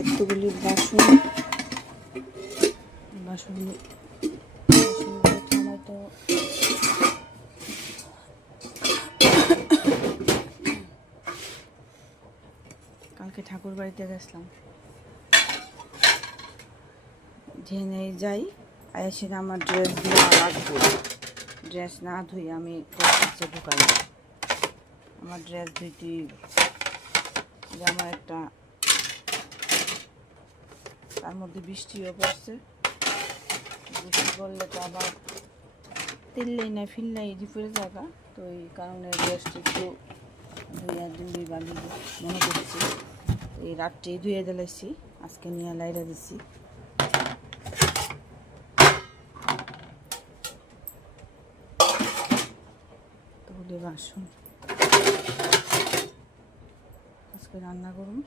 এতগুলি বাসন বাসনগুলো থামাই তো কালকে ঠাকুর বাড়িতে গেছিলাম, জেনে যাই এসে আমার ড্রেস দিয়ে রাখবো। ড্রেস না ধুই আমি ঢুকাই, আমার ড্রেস ধুইতে আমার একটা, তার মধ্যে বৃষ্টিও পড়ছে। বৃষ্টি পড়লে তো আবার তেললেই না ফিরলেই ডিফারে জায়গা, তো এই কারণে ড্রেসটা একটু ধুয়ে একদিন 2 বার মনে করছি। এই রাত্রেই ধুয়ে দিলাইছি, আজকে নিয়ে লাইরা দিছি। তাহলে বাসন আজকে রান্না করুন।